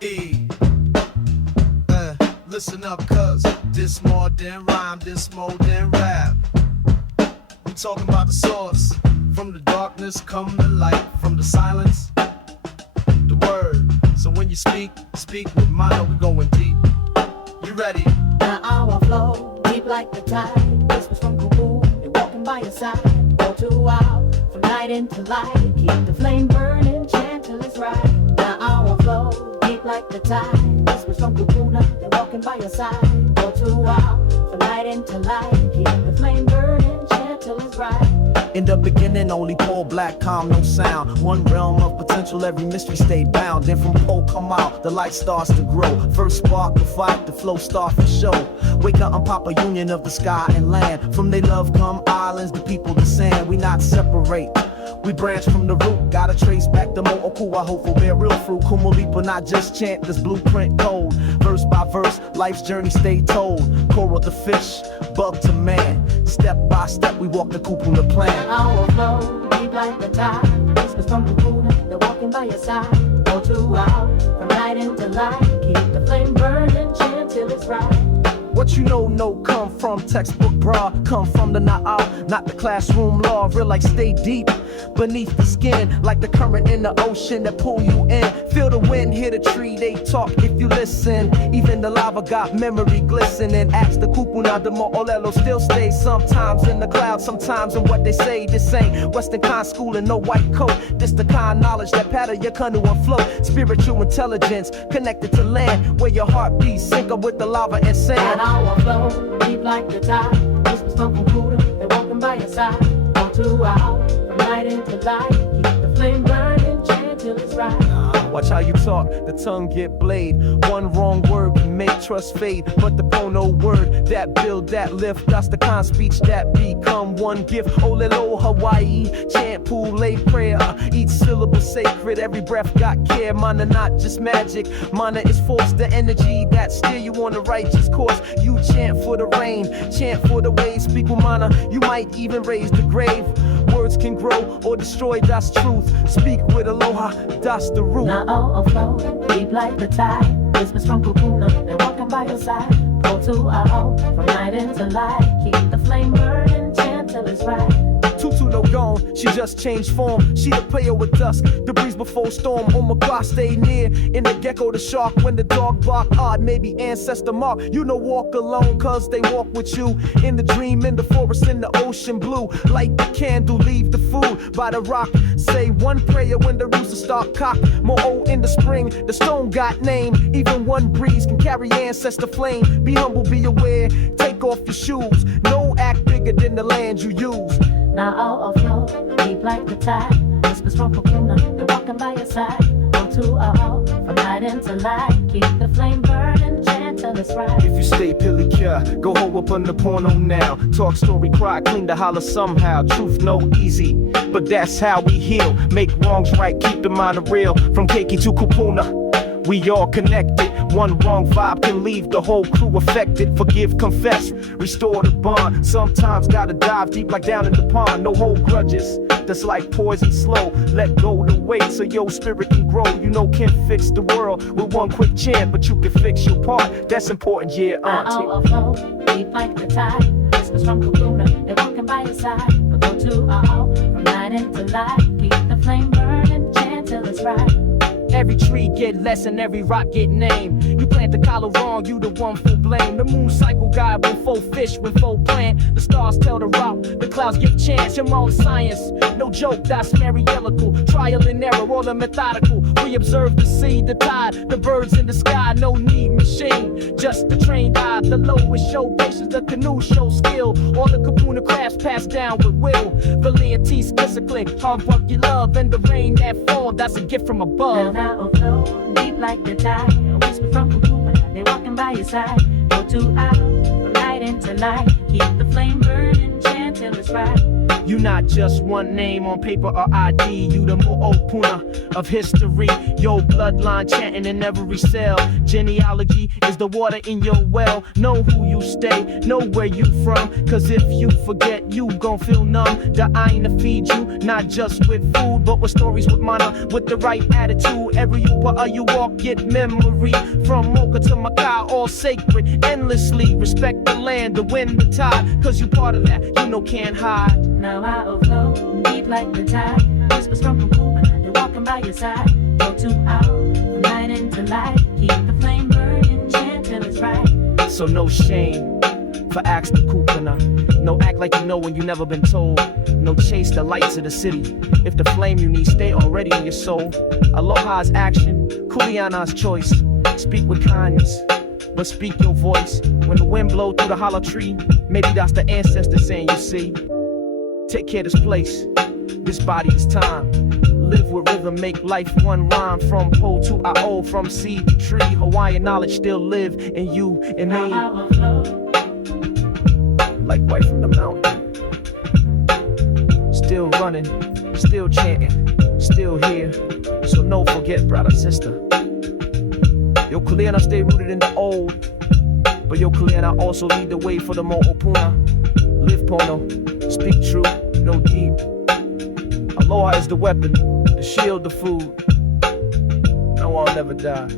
E. Listen up, cuz this more than rhyme, this more than rap. We talking about the source. From the darkness come the light. From the silence, the word. So when you speak, speak with mine. We going deep. You ready? Now our flow, deep like the tide. This was from Kumu, they're walking by your side. Go to out, from night into light. Keep the flame burning, chant till it's right. Now our flow, deep like the tide. This was from Kūpuna, they're walking by your side. Go to out, from night into light. Keep the flame burning, chant till it's right. In the beginning, only pole, black, calm, no sound. One realm of potential, every mystery stayed bound. Then from pole come out, the light starts to grow. First spark of fight, the flow start to show. Wake up and pop a union of the sky and land. From they love come islands, the people descend. We not separate, we branch from the root. Gotta trace back the auao, hopeful bear real fruit. Kumulipo, not just chant, this blueprint code. Verse by verse, life's journey stay told. Coral to fish, bug to man. Step by step, we walk the kūpuna plan. Our flow, deep like the tide. This was from Kūpuna, they're walking by your side. Go to out, from night into light. Keep the flame burning, chant till it's right. What you know, no come from textbook bra. Come from the auao, not the classroom law. Real like stay deep beneath the skin, like the current in the ocean that pull you in. Feel the wind, hear the tree, they talk if you listen. Even the lava got memory glistening. Ask the kūpuna, the mo'olelo still stays. Sometimes in the clouds, sometimes in what they say. This ain't Western kind school and no white coat. This the kind knowledge that pattern your canoe and float. Spiritual intelligence connected to land, where your heart beats sync up with the lava and sand. Our flow, deep like the tide. This was from Kūpuna, they're walking by your side. Go to out, from night into light. Keep the flame burning, chant till it's right. Watch how you talk, the tongue get blade. One wrong word can make trust fade. But the prono word that build, that lift, that's the kind speech that become one gift. Olelo Hawaii, chant, pool, lay prayer. Each syllable sacred, every breath got care. Mana not just magic, mana is force, the energy that steer you on the righteous course. You chant for the rain, chant for the waves. Speak with mana, you might even raise the grave. Words can grow or destroy, that's truth. Speak with aloha, that's the root. Now our flow, deep like the tide. This was from Kūpuna, they're walking by your side. Go to auhau, from night into light. Keep the flame burning, chant till it's right. Tutu no gone, she just changed form. She the player with dusk, the breeze before storm. On my clock, stay near. In the gecko, the shark, when the dog bark odd, maybe ancestor mark. You know walk alone, cause they walk with you. In the dream, in the forest, in the ocean blue. Light the candle, leave the food by the rock. Say one prayer when the rooster start cock. Mo'o in the spring, the stone got name. Even one breeze can carry ancestor flame. Be humble, be aware, take off your shoes. No act bigger than the land you use. Now our flow, deep like the tide. This was from Kūpuna, they're walking by your side. Go to auhau, from night into light. Keep the flame burning, chant till it's right. If you stay pilly cure, go hold up on the porno now. Talk, story, cry, clean the holler somehow. Truth no easy, but that's how we heal. Make wrongs right, keep the mind real. From Keiki to Kūpuna, we all connected. One wrong vibe can leave the whole crew affected. Forgive, confess, restore the bond. Sometimes gotta dive deep like down in the pond. No hold grudges, that's like poison slow. Let go the weight so your spirit can grow. You know can't fix the world with one quick chant, but you can fix your part. That's important, yeah, auntie. Our flow, deep like the tide. This was from Kūpuna, they're walking by your side. But go to auhau, from night into light. Keep the flame burning, chant till it's right. Every tree get lesson, every rock get named. You plant the collar wrong, you the one for blame. The moon cycle guide when full fish, when full plant. The stars tell the rock, the clouds give chance. Your own science, no joke, that's Marielical. Trial and error, all the methodical. We observe the sea, the tide, the birds in the sky. No need machine, just the trained eye. The lowest show patience, the canoe show skill. All the kūpuna crafts passed down with will. Valiantis, kiss a click, hard work you love. And the rain that fall, that's a gift from above. Now our flow, deep like the tide. A whisper from Kūpuna, they're walking by your side. Go to auhau, from night into light. Keep the flame burning, chant till it's right. You not just one name on paper or ID. You the kūpuna of history. Your bloodline chanting in every cell. Genealogy is the water in your well. Know who you stay, know where you from. Cause if you forget, you gon' feel numb. The iron to feed you, not just with food, but with stories with mana, with the right attitude. Every you walk, get memory. From Mocha to Wakea, all sacred. Endlessly respect the land, the wind, the tide. Cause you part of that, you know can't hide. Now I overflow, deep like the tide. Whispers from kūpuna, they're walking by your side. Go to out, from night into light. Keep the flame burning, chant till it's right. So no shame for ask the kūpuna. No act like you know when you never been told. No chase the lights of the city. If the flame you need stay already in your soul. Aloha's action, Kuliana's choice. Speak with kindness, but speak your voice. When the wind blow through the hollow tree, maybe that's the ancestor saying you see. Take care of this place, this body, this time. Live with rhythm, make life one rhyme. From pole to auao, from seed to tree. Hawaiian knowledge still live in you and me. Now I overflow. Like white from the mountain. Still running, still chanting, still here. So no forget, brother, sister. Yo Kuliana stay rooted in the old. But yo Kuliana also lead the way for the mo'opuna. Live pono, speak true, no deep. Aloha is the weapon, the shield, the food. No, I'll never die.